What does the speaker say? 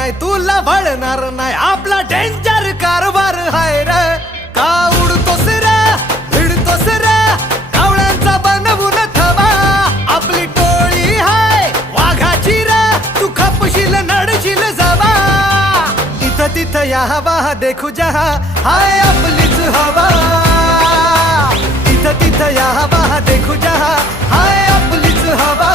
नाही तुला वळणार नाही आपला डेंजर कारभार हाय रे का उडतोस रे भिडतोस रे कावळ्यांचा बनवून थवा आपली टोळी हाय वाघाची रे तू खपशील नडशील जवा इथं तिथं या हवा देखू जहा हाय आपलीच हवा इथं तिथं या हवा देखू जहा हाय आपलीच हवा